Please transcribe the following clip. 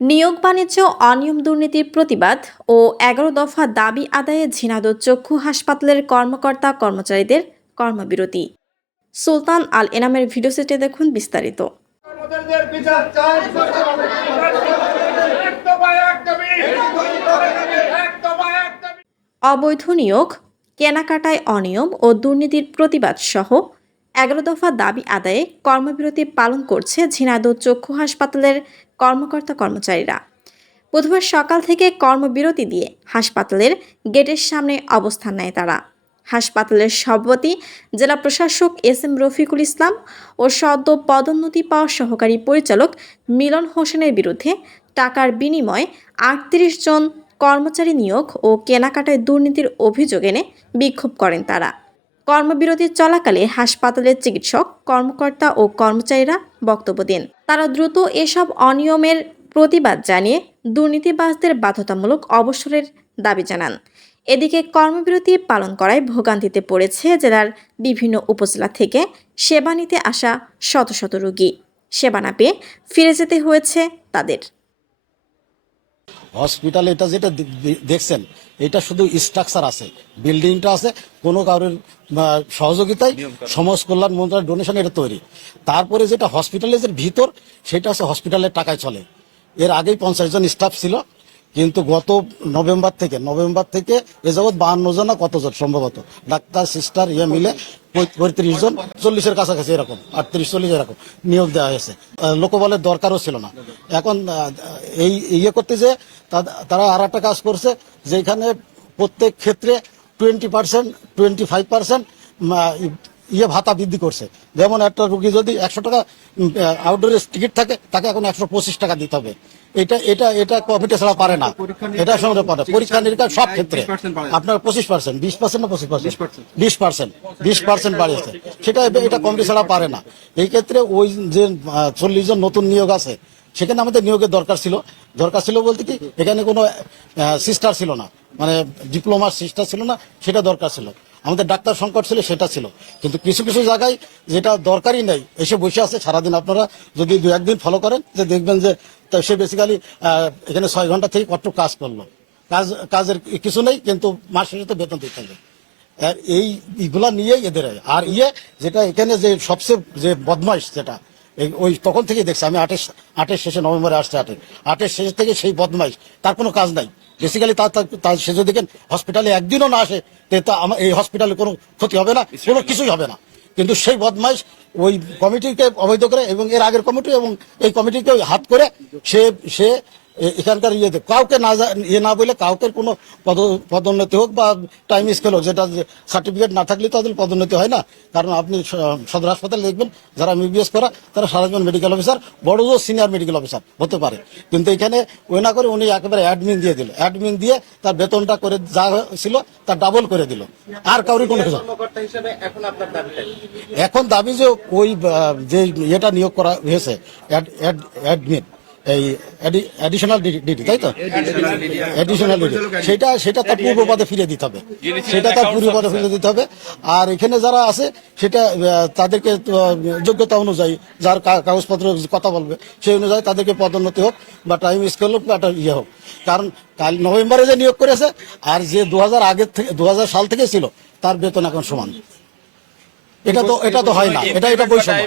নিয়োগ বাণিজ্য অনিয়ম দুর্নীতির প্রতিবাদ ও এগারো দফা দাবি আদায়ে ঝিনাইদহ চক্ষু হাসপাতালের কর্মকর্তা কর্মচারীদের কর্মবিরতি। সুলতান আল এনামের ভিডিও সেটে দেখুন বিস্তারিত। অবৈধ নিয়োগ কেনাকাটায় অনিয়ম ও দুর্নীতির প্রতিবাদ সহ এগারো দফা দাবি আদায়ে কর্মবিরতি পালন করছে ঝিনাইদহ চক্ষু হাসপাতালের কর্মকর্তা কর্মচারীরা। বুধবার সকাল থেকে কর্মবিরতি দিয়ে হাসপাতালের গেটের সামনে অবস্থান নেয় তারা। হাসপাতালের সভাপতি, জেলা প্রশাসক এস এম রফিকুল ইসলাম ও সদ্য পদোন্নতি পাওয়া সহকারী পরিচালক মিলন হোসেনের বিরুদ্ধে টাকার বিনিময়ে আটত্রিশ জন কর্মচারী নিয়োগ ও কেনাকাটায় দুর্নীতির অভিযোগ এনে বিক্ষোভ করেন তারা। কর্মবিরতি চলাকালে হাসপাতালের চিকিৎসক, কর্মকর্তা ও কর্মচারীরা বক্তব্য দেন। তারা দ্রুত এসব অনিয়মের প্রতিবাদ জানিয়ে দুর্নীতিবাজদের বাধ্যতামূলক অবসরের দাবি জানান। এদিকে কর্মবিরতি পালন করায় ভোগান্তিতে পড়েছে জেলার বিভিন্ন উপজেলা থেকে সেবা নিতে আসা শত শত রোগী। সেবা না পেয়ে ফিরে যেতে হয়েছে তাদের। হসপিটালে এটা যেটা দেখছেন এটা শুধু স্ট্রাকচার আছে। বিল্ডিংটা আছে কোনো কারোর সহযোগিতায় সমাজ কল্যাণ মন্ত্রণালয় ডোনেশন এটা তৈরি। তারপরে যেটা হসপিটালের যে ভিতর সেটা আছে হসপিটালের টাকায় চলে। এর আগেই পঞ্চাশ জন স্টাফ ছিল কিন্তু গত নভেম্বর থেকে নভেম্বর থেকে এ যাবৎ বাহান্ন জন না কতজন সম্ভবত? ডাক্তার, সিস্টার ইয়ে মিলে পঁয়ত্রিশ জন, চল্লিশের কাছাকাছি এরকম, আটত্রিশ, চল্লিশ এরকম নিয়োগ দেওয়া হয়েছে। লোকবলের দরকারও ছিল না। এখন এই ইয়ে করতে যে তারা আর একটা কাজ করছে, যেখানে প্রত্যেক ক্ষেত্রে twenty percent, twenty five percent ইয়ে ভাতা বৃদ্ধি করছে। যেমন একটা রুগী যদি একশো টাকা আউটডোরের টিকিট থাকে তাকে এখন একশো পঁচিশ টাকা দিতে হবে। এটা এটা এটা প্রফিটে ছাড়া পারে না। এটা সঙ্গে পারে পরীক্ষা নিরীক্ষা সব ক্ষেত্রে। আপনার পঁচিশ পার্সেন্ট বিশ পার্সেন্ট না পঁচিশ পার্সেন্ট বিশ পার্সেন্ট বিশ পার্সেন্ট বাড়িয়েছে। সেটা এটা কমিটি ছাড়া পারে না। এই ক্ষেত্রে ওই যে চল্লিশ জন নতুন নিয়োগ আছে সেখানে আমাদের নিয়োগের দরকার ছিল। দরকার ছিল বলতে কি এখানে কোনো সিস্টার ছিল না। মানে ডিপ্লোমার সিস্টার ছিল না সেটা দরকার ছিল। আমাদের ডাক্তার সংকট ছিল, সেটা ছিল। কিন্তু কিছু কিছু জায়গায় যেটা দরকারই নেই, এসে বসে আছে। সারাদিন আপনারা যদি দু একদিন ফলো করেন, যে দেখবেন যে সে বেসিক্যালি এখানে ছয় ঘণ্টা থেকে কত কাজ করল। কাজ, কাজের কিছু নেই, কিন্তু মাস শেষে তো বেতন দিতে হবে। এই, এইগুলা নিয়েই এদের। আর ইয়ে যেটা এখানে যে সবচেয়ে যে বদমাইশ যেটা ওই তখন থেকে দেখছি আমি আটের আটের শেষে নভেম্বরে আসছে আটের আটের শেষ থেকে সেই বদমাইশ তার কোনো কাজ নাই। বেসিক্যালি তার তার- তার সে যদি দেখেন হসপিটালে একদিনও না আসে তে তা আমার এই হসপিটালে কোনো ক্ষতি হবে না কোনো কিছুই হবে না। কিন্তু সেই বদমাইশ ওই কমিটিকে অবৈধ করে এবং এর আগের কমিটি এবং এই কমিটিকে হাত করে সে সে এখানকার ইয়েতে। কাউকে না ইয়ে না বলে কাউকে কোনো পদ- পদোন্নতি হোক বা টাইম স্কেল হোক যেটা সার্টিফিকেট না থাকলে তাদের পদোন্নতি হয় না। কারণ আপনি সদর হাসপাতালে দেখবেন যারা এমবিবিএস করা তারা সারা জীবন মেডিকেল অফিসার বড় জোর সিনিয়র মেডিকেল অফিসার হতে পারে। কিন্তু এখানে ওই না করে উনি একেবারে অ্যাডমিন দিয়ে দিল। অ্যাডমিন দিয়ে তার বেতনটা করে যা ছিল তার ডাবল করে দিল। আর কাউরি কোনো কিছু এখন দাবি যে ওই যে ইয়েটা নিয়োগ করা হয়েছে অ্যাডমিন এই অ্যাডিশনাল ডিটি তাই তো? অ্যাডিশনাল ডিটি সেটা সেটা তার পূর্ব পদে ফিরে দিতে হবে। সেটা তার পূর্ব পদে ফিরে দিতে হবে। আর এখানে যারা আছে, সেটা তাদেরকে যোগ্যতা অনুযায়ী, যার কাগজপত্র কথা বলবে, সেই অনুযায়ী তাদেরকে পদোন্নতি হোক বা টাইম স্কেল হোক বা ইয়ে হোক। কারণ কাল নভেম্বরে যে নিয়োগ করেছে, আর যে দু হাজার আগের থেকে দু হাজার সাল থেকে ছিল, তার বেতন এখন সমান। এটা তো এটা তো হয় না। এটা এটা বৈষম্য।